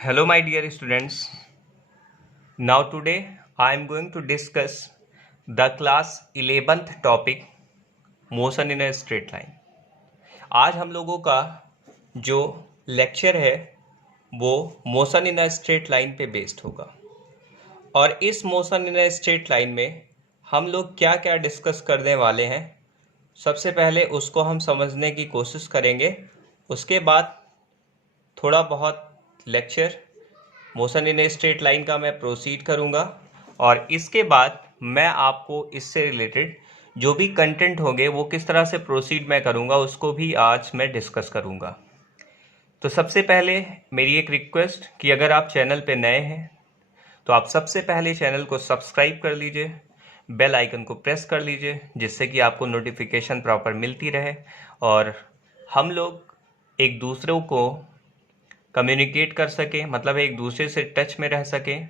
Hello, my dear students. Now, today I am going to discuss the class 11th topic motion in a straight line. आज हम लोगों का जो lecture है वो motion in a straight line पे based होगा और इस motion in a straight line में हम लोग क्या क्या डिस्कस करने वाले हैं। सबसे पहले उसको हम समझने की कोशिश करेंगे, उसके बाद थोड़ा बहुत lecture motion in a straight line का मैं प्रोसीड करूंगा और इसके बाद मैं आपको इससे रिलेटेड जो भी कंटेंट होंगे वो किस तरह से प्रोसीड मैं करूंगा उसको भी आज मैं डिस्कस करूंगा। तो सबसे पहले मेरी एक रिक्वेस्ट कि अगर आप चैनल पे नए हैं तो आप सबसे पहले चैनल को सब्सक्राइब कर लीजिए, बेल आइकन को प्रेस कर लीजिए जिससे कि आपको नोटिफिकेशन प्रॉपर मिलती रहे और हम लोग एक दूसरों को कम्युनिकेट कर सकें, मतलब एक दूसरे से टच में रह सकें।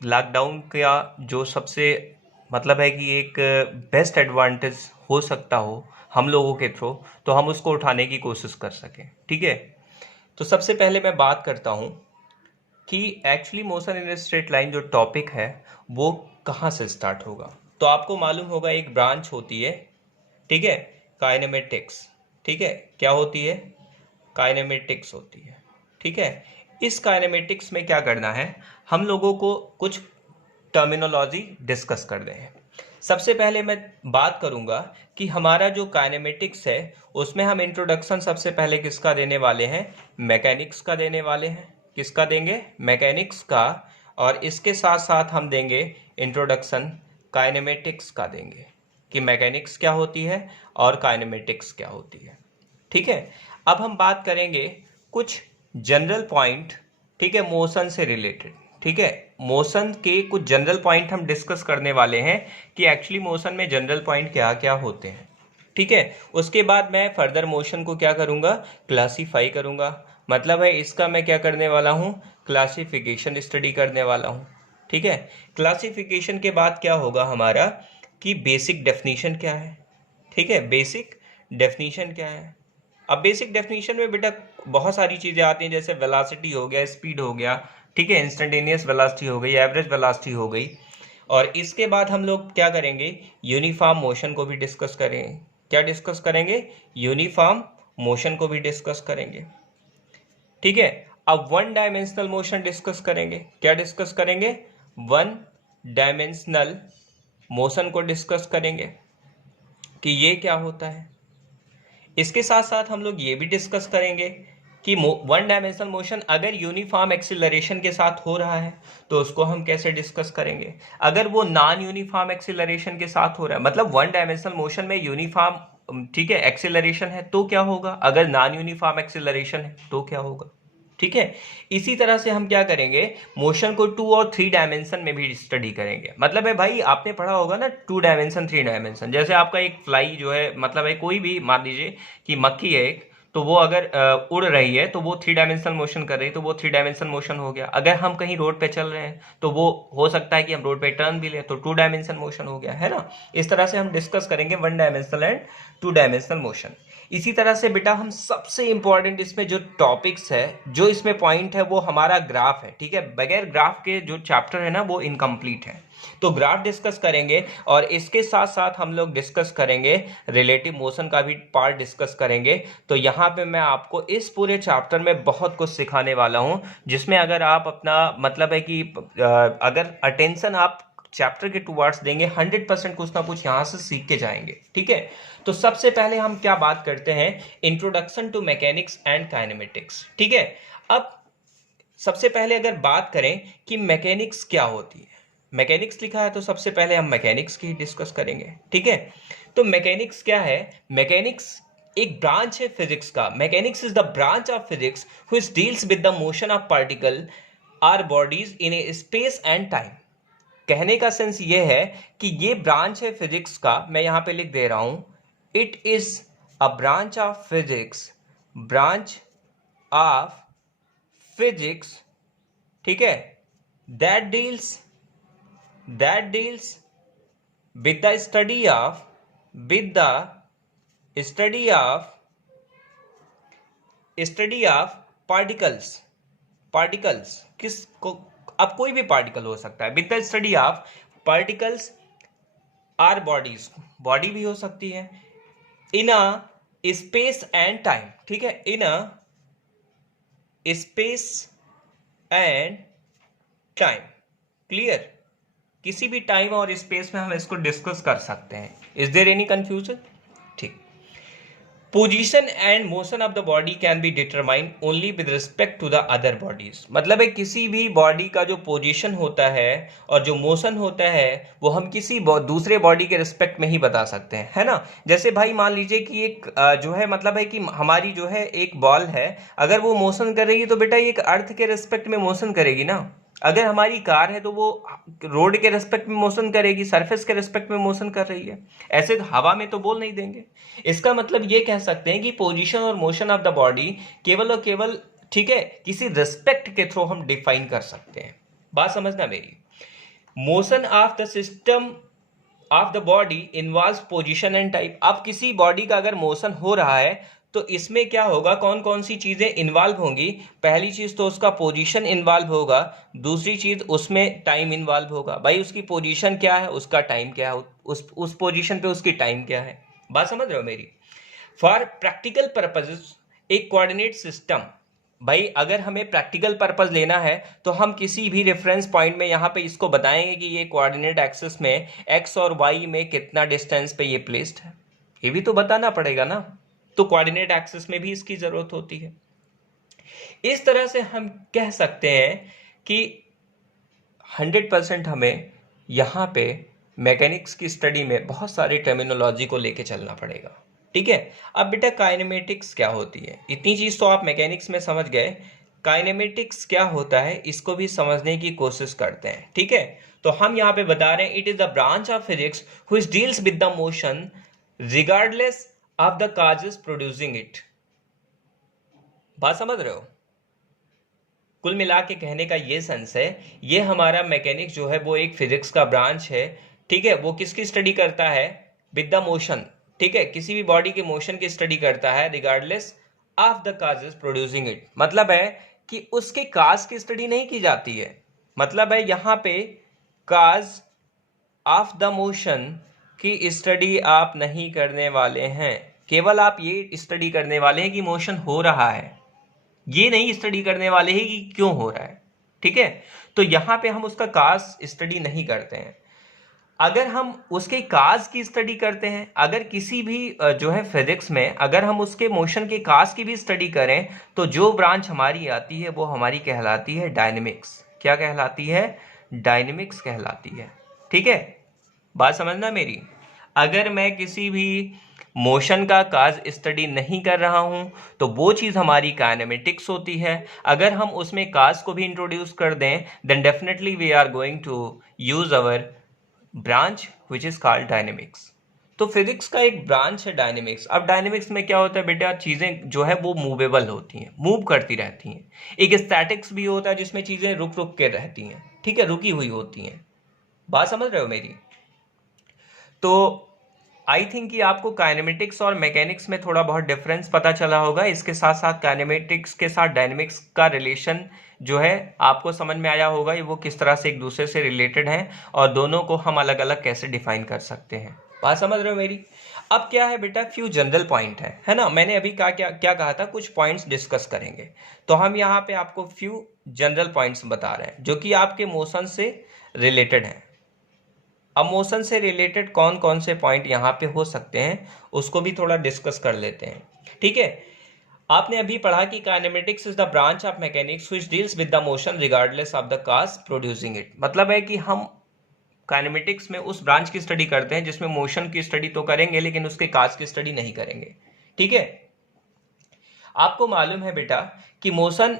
लॉकडाउन का जो सबसे मतलब है कि एक बेस्ट एडवांटेज हो सकता हो हम लोगों के थ्रू, तो हम उसको उठाने की कोशिश कर सकें। ठीक है, तो सबसे पहले मैं बात करता हूँ कि actually motion in straight line जो टॉपिक है वो कहाँ से स्टार्ट होगा। तो आपको मालूम होगा एक ब्रांच होती है, ठीक है, काइनेमेटिक्स। ठीक है, क्या होती है? काइनेमेटिक्स होती है। ठीक है, इस काइनेमेटिक्स में क्या करना है, हम लोगों को कुछ टर्मिनोलॉजी डिस्कस कर रहे हैं। सबसे पहले मैं बात करूंगा कि हमारा जो काइनेमेटिक्स है उसमें हम इंट्रोडक्शन सबसे पहले किसका देने वाले हैं? मैकेनिक्स का देने वाले हैं। किसका देंगे? मैकेनिक्स का। और इसके साथ साथ हम देंगे इंट्रोडक्शन काइनेमेटिक्स का देंगे कि मैकेनिक्स क्या होती है और काइनेमेटिक्स क्या होती है। ठीक है, अब हम बात करेंगे कुछ जनरल पॉइंट, ठीक है, मोशन से रिलेटेड। ठीक है, मोशन के कुछ जनरल पॉइंट हम डिस्कस करने वाले हैं कि एक्चुअली मोशन में जनरल पॉइंट क्या क्या होते हैं। ठीक है, उसके बाद मैं फर्दर मोशन को क्या करूंगा? क्लासीफाई करूंगा। मतलब है इसका मैं क्या करने वाला हूं? क्लासिफिकेशन स्टडी करने वाला हूं। ठीक है, क्लासिफिकेशन के बाद क्या होगा हमारा कि बेसिक डेफिनेशन क्या है। ठीक है, बेसिक डेफिनेशन क्या है। अब बेसिक डेफिनेशन में बेटा बहुत सारी चीज़ें आती हैं, जैसे वेलोसिटी हो गया, स्पीड हो गया, ठीक है, इंस्टेंटेनियस वेलोसिटी हो गई, एवरेज वेलोसिटी हो गई। और इसके बाद हम लोग क्या करेंगे? यूनिफॉर्म मोशन को भी डिस्कस करेंगे। क्या डिस्कस करेंगे? यूनिफॉर्म मोशन को भी डिस्कस करेंगे। ठीक है, अब वन डायमेंशनल मोशन डिस्कस करेंगे। क्या डिस्कस करेंगे? वन डायमेंशनल मोशन को डिस्कस करेंगे कि ये क्या होता है। इसके साथ साथ हम लोग ये भी डिस्कस करेंगे कि वन डायमेंशनल मोशन अगर यूनिफॉर्म एक्सिलरेशन के साथ हो रहा है तो उसको हम कैसे डिस्कस करेंगे। अगर वो नॉन यूनिफॉर्म एक्सिलरेशन के साथ हो रहा है, मतलब वन डायमेंशनल मोशन में यूनिफॉर्म, ठीक है, एक्सिलरेशन है तो क्या होगा, अगर नॉन यूनिफॉर्म एक्सिलरेशन है तो क्या होगा। ठीक है, इसी तरह से हम क्या करेंगे, मोशन को 2 और 3 डायमेंशन में भी स्टडी करेंगे। मतलब है भाई आपने पढ़ा होगा ना 2 डायमेंशन 3 डायमेंशन, जैसे आपका एक फ्लाई जो है, मतलब है कोई भी, मान लीजिए कि मक्खी है एक, तो वो अगर उड़ रही है तो वो 3 डायमेंशनल मोशन कर रही है, तो वो 3 डायमेंशनल मोशन हो गया। अगर हम कहीं रोड पे चल रहे हैं तो वो हो सकता है कि हम रोड पे टर्न भी लें, तो 2 डायमेंशनल मोशन हो गया, है ना। इस तरह से हम डिस्कस करेंगे 1 डायमेंशनल एंड 2 डायमेंशनल मोशन। इसी तरह से बेटा हम सबसे इंपॉर्टेंट इसमें जो टॉपिक्स है, जो इसमें पॉइंट है, वो हमारा ग्राफ है। ठीक है, बगैर ग्राफ के जो चैप्टर है ना वो इनकम्प्लीट है, तो ग्राफ डिस्कस करेंगे। और इसके साथ साथ हम लोग डिस्कस करेंगे रिलेटिव मोशन का भी पार्ट डिस्कस करेंगे। तो यहाँ पे मैं आपको इस पूरे चैप्टर में बहुत कुछ सिखाने वाला हूँ, जिसमें अगर आप अपना मतलब है कि अगर अटेंशन आप चैप्टर के टुवर्ड्स देंगे 100% कुछ ना कुछ यहाँ से सीख के जाएंगे। ठीक है, तो सबसे पहले हम क्या बात करते हैं, introduction to mechanics and kinematics. ठीक है, अब सबसे पहले अगर बात करें कि मैकेनिक्स क्या होती है, मैकेनिक्स लिखा है तो सबसे पहले हम मैकेनिक्स की डिस्कस करेंगे। ठीक है, तो मैकेनिक्स क्या है? मैकेनिक्स एक ब्रांच है फिजिक्स का। Mechanics is the branch of physics which deals with the motion of particle or bodies in a space and time. कहने का सेंस ये है कि ये ब्रांच है फिजिक्स का, मैं यहां पे लिख दे रहा हूं, it is a branch of physics, branch of physics, ठीक है, that deals with the study of study of particles, particles किस को, अब कोई भी पार्टिकल हो सकता है, with the study of particles or bodies, body भी हो सकती है, in a space and time, ठीक है, in a space and time, clear, किसी भी टाइम और स्पेस में हम इसको डिस्कस कर सकते हैं। Is there any confusion? ठीक। Position and motion of the body can be determine only with respect to the other bodies, मतलब है किसी भी बॉडी का जो पोजीशन होता है और जो मोशन होता है वो हम किसी दूसरे बॉडी के रिस्पेक्ट में ही बता सकते हैं, है ना। जैसे भाई मान लीजिए कि एक जो है मतलब है कि हमारी जो है एक बॉल है, अगर वो मोशन कर रही है तो बेटा एक अर्थ के रिस्पेक्ट में मोशन करेगी ना। अगर हमारी कार है तो वो रोड के रिस्पेक्ट में मोशन करेगी, सरफेस के रिस्पेक्ट में मोशन कर रही है, ऐसे तो हवा में तो बोल नहीं देंगे। इसका मतलब ये कह सकते हैं कि पोजीशन और मोशन ऑफ द बॉडी केवल और केवल, ठीक है, किसी रिस्पेक्ट के थ्रू हम डिफाइन कर सकते हैं। बात समझना मेरी। Motion of the system of the body involves position and type. अब किसी बॉडी का अगर मोशन हो रहा है तो इसमें क्या होगा, कौन कौन सी चीजें इन्वॉल्व होंगी? पहली चीज तो उसका पोजीशन इन्वॉल्व होगा, दूसरी चीज उसमें टाइम इन्वॉल्व होगा। भाई उसकी पोजीशन क्या है, उसका टाइम क्या है, उस पोजीशन पे उसकी टाइम क्या है। बात समझ रहे हो मेरी? फॉर प्रैक्टिकल पर्पजेस एक कोऑर्डिनेट सिस्टम, भाई अगर हमें प्रैक्टिकल पर्पस लेना है तो हम किसी भी रेफरेंस पॉइंट में यहाँ पे इसको बताएंगे कि ये कोऑर्डिनेट एक्सिस में एक्स और वाई में कितना डिस्टेंस पे ये प्लेस्ड है, ये भी तो बताना पड़ेगा ना। तो कोऑर्डिनेट एक्सिस में भी इसकी जरूरत होती है। इस तरह से हम कह सकते हैं कि 100% हमें यहाँ पे मैकेनिक्स की स्टडी में बहुत सारी टर्मिनोलॉजी को लेके चलना पड़ेगा, ठीक है। अब बेटा काइनेमेटिक्स क्या होती है, इतनी चीज तो आप मैकेनिक्स में समझ गए, काइनेमेटिक्स क्या होता है इसको भी समझने की कोशिश करते हैं, ठीक है। तो हम यहाँ पे बता रहे हैं it is the branch of physics which deals with the motion regardless of the causes producing it. बात समझ रहे हो? कुल मिला के कहने का ये सेंस है, ये हमारा मैकेनिक्स जो है वो एक फिजिक्स का ब्रांच है, ठीक है। वो किसकी स्टडी करता है? विद द मोशन, ठीक है, किसी भी बॉडी के मोशन की स्टडी करता है regardless of the causes producing it. मतलब है कि उसके काज की स्टडी नहीं की जाती है, मतलब है यहाँ पे काज ऑफ द मोशन की स्टडी आप नहीं करने वाले हैं, केवल आप ये स्टडी करने वाले हैं कि मोशन हो रहा है, ये नहीं स्टडी करने वाले हैं कि क्यों हो रहा है, ठीक है। तो यहां पे हम उसका काज स्टडी नहीं करते हैं। अगर हम उसके काज की स्टडी करते हैं, अगर किसी भी जो है फिजिक्स में अगर हम उसके मोशन के काज की भी स्टडी करें तो जो ब्रांच हमारी आती है वो हमारी कहलाती है डायनेमिक्स। क्या कहलाती है? डायनेमिक्स कहलाती है, ठीक है। बात समझना मेरी। अगर मैं किसी भी मोशन का काज स्टडी नहीं कर रहा हूं तो वो चीज हमारी काइनेमेटिक्स होती है। अगर हम उसमें काज को भी इंट्रोड्यूस कर दें then definitely we are going to use our branch which is called dynamics. तो फिजिक्स का एक ब्रांच है डायनेमिक्स। अब डायनेमिक्स में क्या होता है बेटा, चीजें जो है वो मूवेबल होती हैं, मूव करती रहती हैं। एक स्टैटिक्स भी होता है जिसमें चीजें रुक रुक के रहती हैं, ठीक है, रुकी हुई होती हैं। बात समझ रहे हो मेरी? तो आई थिंक कि आपको काइनेमेटिक्स और मैकेनिक्स में थोड़ा बहुत डिफरेंस पता चला होगा। इसके साथ साथ काइनेमेटिक्स के साथ डायनेमिक्स का रिलेशन जो है आपको समझ में आया होगा, वो किस तरह से एक दूसरे से रिलेटेड हैं और दोनों को हम अलग अलग कैसे डिफाइन कर सकते हैं। बात समझ रहे हो मेरी? अब क्या है बेटा, फ्यू जनरल पॉइंट है ना। मैंने अभी क्या कहा था, कुछ पॉइंट्स डिस्कस करेंगे। तो हम यहाँ पे आपको फ्यू जनरल पॉइंट्स बता रहे हैं जो कि आपके मोशन से रिलेटेड हैं। अब मोशन से रिलेटेड कौन कौन से पॉइंट यहाँ पे हो सकते हैं उसको भी थोड़ा डिस्कस कर लेते हैं, ठीक है। आपने अभी पढ़ा कि kinematics is the branch of mechanics which deals with the motion regardless of the cause producing it. मतलब है कि हम काइनेमेटिक्स में उस ब्रांच की स्टडी करते हैं जिसमें मोशन की स्टडी तो करेंगे लेकिन उसके काज की स्टडी नहीं करेंगे, ठीक है। आपको मालूम है बेटा कि मोशन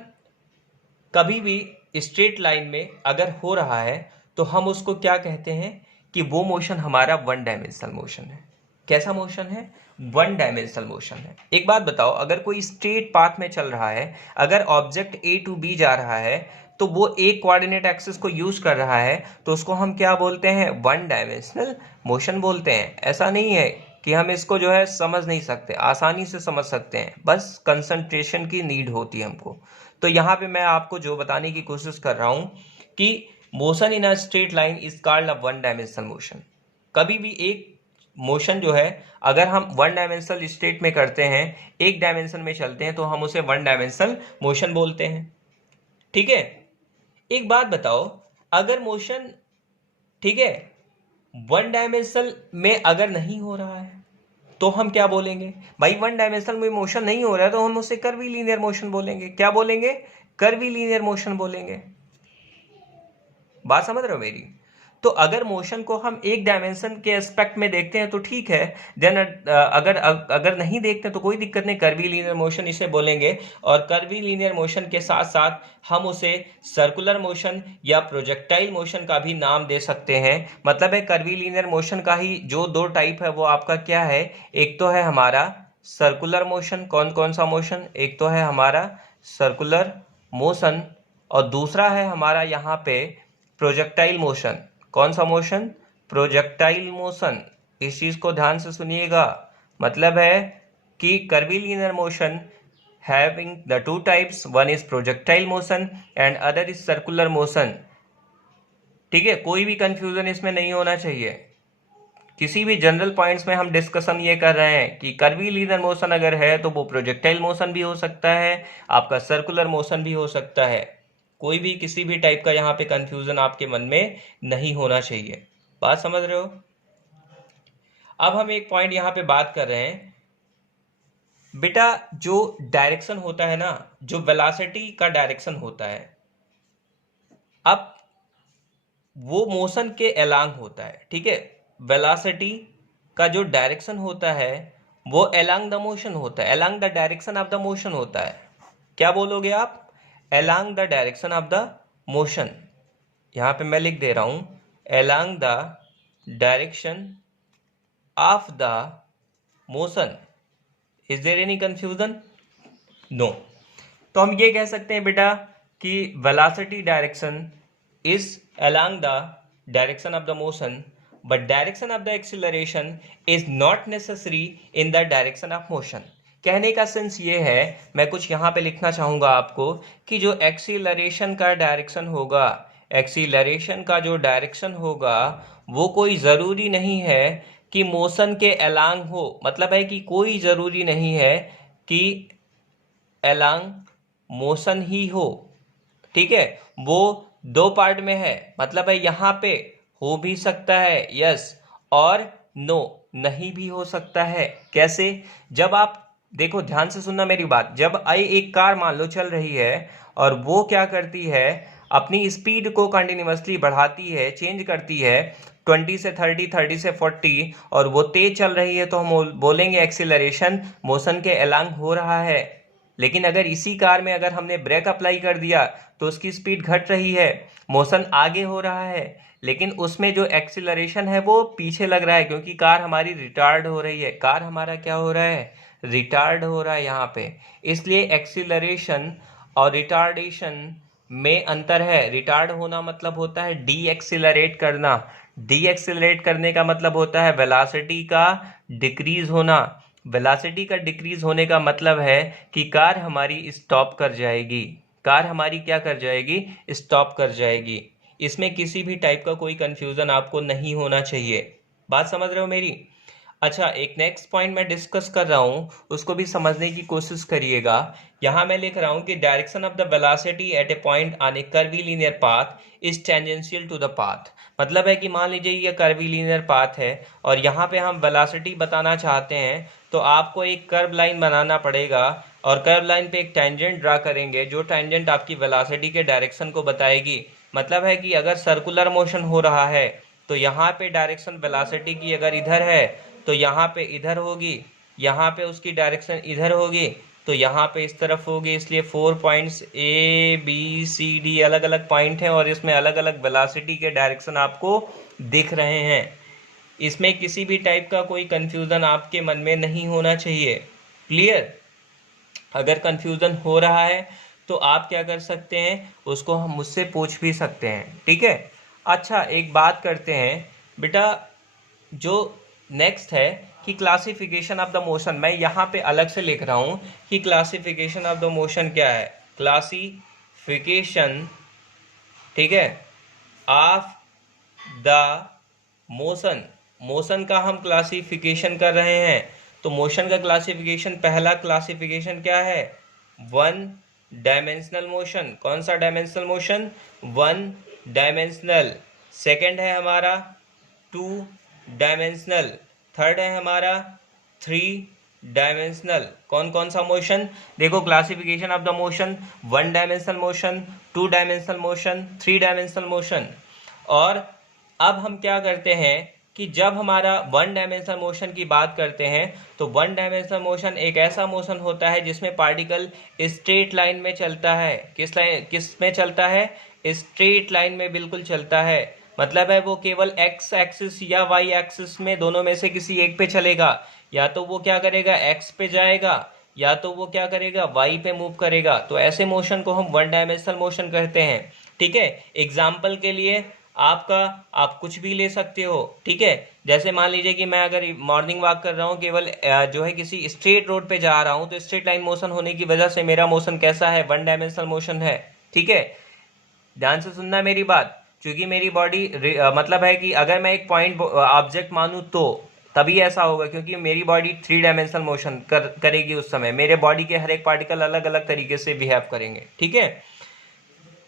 कभी भी स्ट्रेट लाइन में अगर हो रहा है तो हम उसको क्या कहते हैं कि वो मोशन हमारा वन डायमेंशनल मोशन है। कैसा मोशन है? वन डायमेंशनल मोशन है। एक बात बताओ, अगर कोई स्ट्रेट पाथ में चल रहा है, अगर ऑब्जेक्ट ए टू बी जा रहा है तो वो एक कोऑर्डिनेट एक्सिस को यूज कर रहा है तो उसको हम क्या बोलते हैं? वन डायमेंशनल मोशन बोलते हैं। ऐसा नहीं है कि हम इसको जो है समझ नहीं सकते, आसानी से समझ सकते हैं, बस कंसंट्रेशन की नीड होती है हमको। तो यहाँ पे मैं आपको जो बताने की कोशिश कर रहा हूं कि motion in a straight line is called a one dimensional motion. कभी भी एक मोशन जो है अगर हम वन डायमेंशनल स्टेट में करते हैं, एक डायमेंशन में चलते हैं, तो हम उसे वन डायमेंशनल मोशन बोलते हैं। ठीक है, एक बात बताओ, अगर मोशन, ठीक है, वन डायमेंशनल में अगर नहीं हो रहा है तो हम क्या बोलेंगे? भाई वन डायमेंशनल में मोशन नहीं हो रहा है तो हम उसे कर्वीलीनियर मोशन बोलेंगे। क्या बोलेंगे? कर्वीलीनियर मोशन बोलेंगे। बात समझ रहे हो मेरी? तो अगर मोशन को हम एक डायमेंशन के एस्पेक्ट में देखते हैं तो ठीक है, देन अगर नहीं देखते तो कोई दिक्कत नहीं, कर्वीलीनियर मोशन इसे बोलेंगे। और कर्वीलीनियर मोशन के साथ साथ हम उसे सर्कुलर मोशन या प्रोजेक्टाइल मोशन का भी नाम दे सकते हैं। मतलब है कर्वीलीनियर मोशन का ही जो दो टाइप है वो आपका क्या है? एक तो है हमारा सर्कुलर मोशन। कौन कौन सा मोशन? एक तो है हमारा सर्कुलर मोशन और दूसरा है हमारा यहाँ पे प्रोजेक्टाइल मोशन। कौन सा मोशन? Projectile motion. इस चीज को ध्यान से सुनिएगा। मतलब है कि curvilinear motion having the two types, one is projectile motion and other is circular motion। ठीक है, कोई भी कंफ्यूजन इसमें नहीं होना चाहिए। किसी भी जनरल पॉइंट्स में हम डिस्कशन ये कर रहे हैं कि कर्वीलीनियर मोशन अगर है तो वो प्रोजेक्टाइल मोशन भी हो सकता है, आपका सर्कुलर मोशन भी हो सकता है। कोई भी किसी भी टाइप का यहाँ पे कंफ्यूजन आपके मन में नहीं होना चाहिए। बात समझ रहे हो? अब हम एक पॉइंट यहाँ पे बात कर रहे हैं बेटा, जो डायरेक्शन होता है ना, जो वेलोसिटी का डायरेक्शन होता है, अब वो मोशन के अलोंग होता है। ठीक है, वेलोसिटी का जो डायरेक्शन होता है वो अलोंग द मोशन होता है, along the direction of the motion होता है। क्या बोलोगे आप? Along the direction of the motion. यहां पे मैं लिख दे रहा हूं along the direction of the motion. Is there any confusion? No. तो हम ये कह सकते हैं बेटा कि velocity direction is along the direction of the motion, but direction of the acceleration is not necessary in the direction of motion। कहने का सेंस ये है, मैं कुछ यहाँ पे लिखना चाहूँगा आपको कि जो एक्सीलरेशन का डायरेक्शन होगा, एक्सीलरेशन का जो डायरेक्शन होगा वो कोई ज़रूरी नहीं है कि मोशन के अलोंग हो। मतलब है कि कोई ज़रूरी नहीं है कि अलोंग मोशन ही हो। ठीक है, वो दो पार्ट में है। मतलब है यहाँ पे हो भी सकता है यस, और नो नहीं भी हो सकता है। कैसे? जब आप देखो, ध्यान से सुनना मेरी बात। जब एक कार मान लो चल रही है और वो क्या करती है, अपनी स्पीड को कंटिन्यूअसली बढ़ाती है, चेंज करती है 20 से 30, 30 से 40, और वो तेज चल रही है, तो हम बोलेंगे एक्सीलरेशन मोशन के अलोंग हो रहा है। लेकिन अगर इसी कार में अगर हमने ब्रेक अप्लाई कर दिया तो उसकी स्पीड घट रही है, मोशन आगे हो रहा है, लेकिन उसमें जो एक्सीलरेशन है वो पीछे लग रहा है, क्योंकि कार हमारी रिटार्ड हो रही है। कार हमारा क्या हो रहा है? रिटार्ड हो रहा है यहाँ पे। इसलिए एक्सीलरेशन और रिटार्डेशन में अंतर है। रिटार्ड होना मतलब होता है डी एक्सीलरेट करना। डी एक्सीलरेट करने का मतलब होता है वेलोसिटी का डिक्रीज होना। वेलोसिटी का डिक्रीज होने का मतलब है कि कार हमारी स्टॉप कर जाएगी। कार हमारी क्या कर जाएगी? स्टॉप कर जाएगी। इसमें किसी भी टाइप का कोई कंफ्यूजन आपको नहीं होना चाहिए। बात समझ रहे हो मेरी? अच्छा, एक नेक्स्ट पॉइंट मैं डिस्कस कर रहा हूँ, उसको भी समझने की कोशिश करिएगा। यहाँ मैं लिख रहा हूँ कि direction of the velocity at a point on a curvilinear path is tangential to the path. मतलब है कि मान लीजिए ये कर्वीलीनियर पाथ है और यहाँ पे हम वेलोसिटी बताना चाहते हैं, तो आपको एक कर्व लाइन बनाना पड़ेगा और कर्व लाइन पे एक टेंजेंट ड्रा करेंगे, जो टेंजेंट आपकी वेलोसिटी के डायरेक्शन को बताएगी। मतलब है कि अगर सर्कुलर मोशन हो रहा है तो यहाँ पे डायरेक्शन वेलोसिटी की अगर इधर है तो यहाँ पे इधर होगी, यहाँ पे उसकी डायरेक्शन इधर होगी, तो यहाँ पे इस तरफ होगी। इसलिए 4 points A B C D अलग अलग पॉइंट हैं और इसमें अलग अलग वेलोसिटी के डायरेक्शन आपको दिख रहे हैं। इसमें किसी भी टाइप का कोई कंफ्यूजन आपके मन में नहीं होना चाहिए। क्लियर? अगर कंफ्यूजन हो रहा है तो आप क्या कर सकते हैं, उसको हम मुझसे पूछ भी सकते हैं। ठीक है? अच्छा, एक बात करते हैं बेटा, जो नेक्स्ट है कि क्लासिफिकेशन ऑफ द मोशन। मैं यहाँ पे अलग से लिख रहा हूँ कि क्लासिफिकेशन ऑफ द मोशन क्या है। क्लासिफिकेशन, ठीक है, ऑफ द मोशन, मोशन का हम क्लासिफिकेशन कर रहे हैं। तो मोशन का क्लासिफिकेशन, पहला क्लासिफिकेशन क्या है, वन डायमेंशनल मोशन। कौन सा dimensional motion, one dimensional. Second है हमारा टू डायमेंशनल। थर्ड है हमारा थ्री डायमेंशनल। कौन कौन सा मोशन, देखो classification of the motion, one dimensional motion, two dimensional motion, three dimensional motion. और अब हम क्या करते हैं कि जब हमारा वन डायमेंशनल मोशन की बात करते हैं तो वन डायमेंशनल मोशन एक ऐसा मोशन होता है जिसमें पार्टिकल स्ट्रेट लाइन में चलता है। किस में चलता है, स्ट्रेट लाइन में बिल्कुल चलता है। मतलब है वो केवल एक्स एक्सिस या वाई एक्सिस में दोनों में से किसी एक पे चलेगा। या तो वो क्या करेगा, एक्स पे जाएगा, या तो वो क्या करेगा, वाई पे मूव करेगा। तो ऐसे मोशन को हम वन डायमेंशनल मोशन कहते हैं। ठीक है, एग्जाम्पल के लिए आप कुछ भी ले सकते हो। ठीक है, जैसे मान लीजिए कि मैं अगर मॉर्निंग वॉक कर रहा हूँ, केवल जो है किसी स्ट्रेट रोड पे जा रहा हूँ, तो स्ट्रेट लाइन मोशन होने की वजह से मेरा मोशन कैसा है, वन डायमेंशनल मोशन है। ठीक है, ध्यान से सुनना मेरी बात, क्योंकि मेरी बॉडी मतलब है कि अगर मैं एक पॉइंट ऑब्जेक्ट मानूं तो तभी ऐसा होगा, क्योंकि मेरी बॉडी थ्री डायमेंशनल मोशन करेगी। उस समय मेरे बॉडी के हर एक पार्टिकल अलग अलग तरीके से बिहेव करेंगे। ठीक है,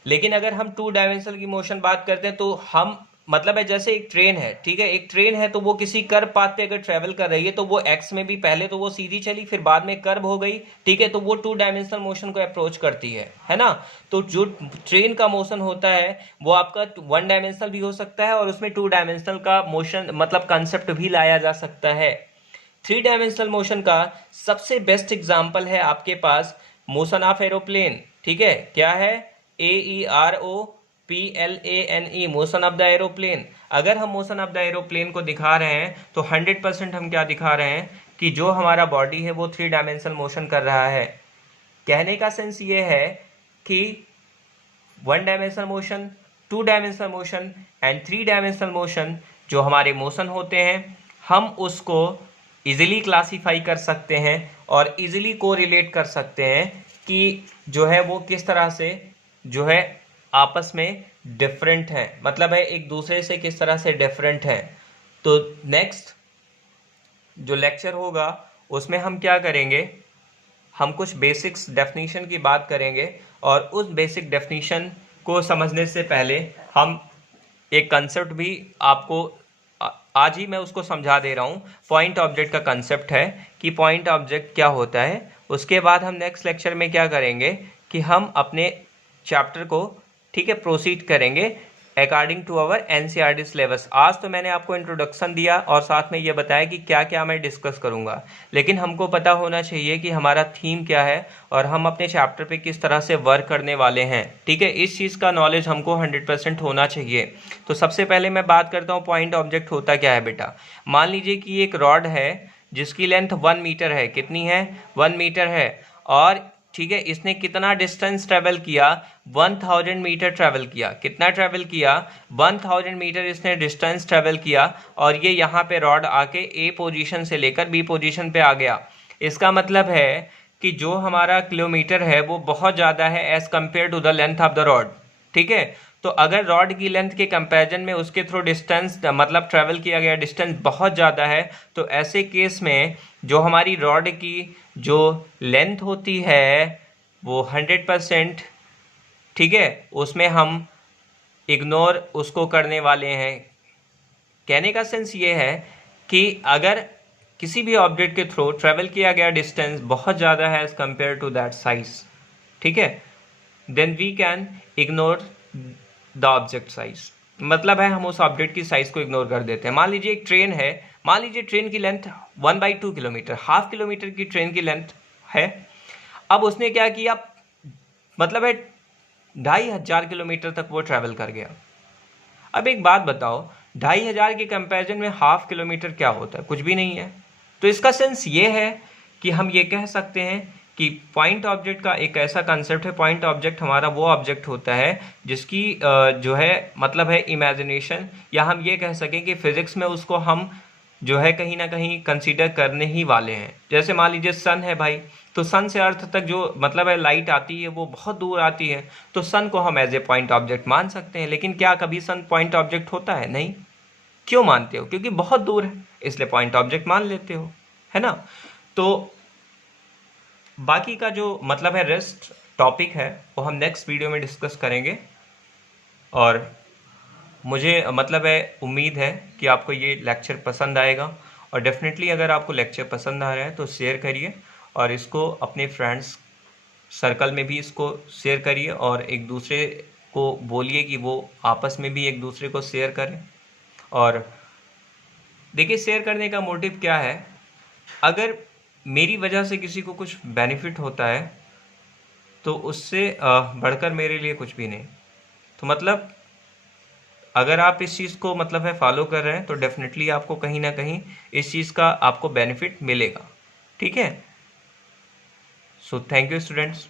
लेकिन अगर हम टू डायमेंशनल की मोशन बात करते हैं तो हम मतलब है जैसे एक ट्रेन है, ठीक है, एक ट्रेन है तो वो किसी कर्व पाथ पे अगर ट्रेवल कर रही है तो वो एक्स में भी पहले तो वो सीधी चली, फिर बाद में कर्व हो गई। ठीक है, तो वो टू डायमेंशनल मोशन को अप्रोच करती है ना। तो जो ट्रेन का मोशन होता है वो आपका वन डायमेंशनल भी हो सकता है और उसमें टू डायमेंशनल का मोशन मतलब कंसेप्ट भी लाया जा सकता है। थ्री डायमेंशनल मोशन का सबसे बेस्ट एग्जाम्पल है आपके पास मोशन ऑफ एरोप्लेन। ठीक है, क्या है, AEROPLANE, motion of the aeroplane. अगर हम मोशन ऑफ द एरोप्लेन को दिखा रहे हैं तो 100% हम क्या दिखा रहे हैं कि जो हमारा बॉडी है वो थ्री डायमेंशनल मोशन कर रहा है। कहने का सेंस ये है कि one dimensional motion, two dimensional motion and three dimensional motion जो हमारे मोशन होते हैं, हम उसको इजीली क्लासीफाई कर सकते हैं और इजीली कोरिलेट कर सकते हैं कि जो है वो किस तरह से जो है आपस में डिफरेंट है, मतलब है एक दूसरे से किस तरह से डिफरेंट है। तो नेक्स्ट जो लेक्चर होगा उसमें हम क्या करेंगे, हम कुछ बेसिक्स डेफिनेशन की बात करेंगे और उस बेसिक डेफिनेशन को समझने से पहले हम एक कंसेप्ट भी आपको आज ही मैं उसको समझा दे रहा हूँ। पॉइंट ऑब्जेक्ट का कंसेप्ट है कि पॉइंट ऑब्जेक्ट क्या होता है। उसके बाद हम नेक्स्ट लेक्चर में क्या करेंगे कि हम अपने चैप्टर को, ठीक है, प्रोसीड करेंगे according to our NCERT syllabus. आज तो मैंने आपको इंट्रोडक्शन दिया और साथ में ये बताया कि क्या क्या मैं डिस्कस करूंगा, लेकिन हमको पता होना चाहिए कि हमारा थीम क्या है और हम अपने चैप्टर पे किस तरह से वर्क करने वाले हैं। ठीक है, इस चीज़ का नॉलेज हमको 100% होना चाहिए। तो सबसे पहले मैं बात करता हूँ पॉइंट ऑब्जेक्ट होता क्या है बेटा। मान लीजिए कि एक रॉड है जिसकी लेंथ 1 मीटर है। कितनी है, 1 मीटर है। और ठीक है, इसने कितना डिस्टेंस ट्रेवल किया, 1000 मीटर ट्रेवल किया। कितना ट्रेवल किया, 1000 मीटर इसने डिस्टेंस ट्रेवल किया और ये यहाँ पे रॉड आके ए पोजीशन से लेकर बी पोजीशन पे आ गया। इसका मतलब है कि जो हमारा किलोमीटर है वो बहुत ज़्यादा है as compare to the length of the rod. ठीक है, तो अगर रॉड की लेंथ के कंपैरिजन में उसके थ्रू डिस्टेंस मतलब ट्रेवल किया गया डिस्टेंस बहुत ज़्यादा है, तो ऐसे केस में जो हमारी रॉड की जो लेंथ होती है वो 100%, ठीक है, उसमें हम इग्नोर उसको करने वाले हैं। कहने का सेंस ये है कि अगर किसी भी ऑब्जेक्ट के थ्रू ट्रेवल किया गया डिस्टेंस बहुत ज़्यादा है as compare to that size, ठीक है, then we can ignore the object size. मतलब है हम उस ऑब्जेक्ट की साइज को इग्नोर कर देते हैं। मान लीजिए एक ट्रेन है, मान लीजिए ट्रेन की लेंथ 1/2 किलोमीटर, हाफ किलोमीटर की ट्रेन की लेंथ है। अब उसने क्या किया, मतलब है 2500 किलोमीटर तक वो ट्रैवल कर गया। अब एक बात बताओ, 2500 के कंपैरिजन में हाफ किलोमीटर क्या होता है, कुछ भी नहीं है। तो इसका सेंस ये है कि हम ये कह सकते हैं कि पॉइंट ऑब्जेक्ट का एक ऐसा कंसेप्ट है, पॉइंट ऑब्जेक्ट हमारा वो ऑब्जेक्ट होता है जिसकी जो है मतलब है इमेजिनेशन, या हम ये कह सकें कि फिजिक्स में उसको हम जो है कहीं ना कहीं कंसीडर करने ही वाले हैं। जैसे मान लीजिए सन है भाई, तो सन से अर्थ तक जो मतलब है लाइट आती है वो बहुत दूर आती है, तो सन को हम एज ए पॉइंट ऑब्जेक्ट मान सकते हैं। लेकिन क्या कभी सन पॉइंट ऑब्जेक्ट होता है? नहीं। क्यों मानते हो? क्योंकि बहुत दूर है, इसलिए पॉइंट ऑब्जेक्ट मान लेते हो, है ना। तो बाकी का जो मतलब है रेस्ट टॉपिक है वो हम नेक्स्ट वीडियो में डिस्कस करेंगे। और मुझे मतलब है उम्मीद है कि आपको ये लेक्चर पसंद आएगा, और डेफिनेटली अगर आपको लेक्चर पसंद आ रहा है तो शेयर करिए, और इसको अपने फ्रेंड्स सर्कल में भी इसको शेयर करिए, और एक दूसरे को बोलिए कि वो आपस में भी एक दूसरे को शेयर करें। और देखिए, शेयर करने का मोटिव क्या है? अगर मेरी वजह से किसी को कुछ बेनिफिट होता है तो उससे बढ़कर मेरे लिए कुछ भी नहीं। तो मतलब अगर आप इस चीज़ को मतलब है फॉलो कर रहे हैं तो डेफिनेटली आपको कहीं ना कहीं इस चीज़ का आपको बेनिफिट मिलेगा। ठीक है। So thank you students.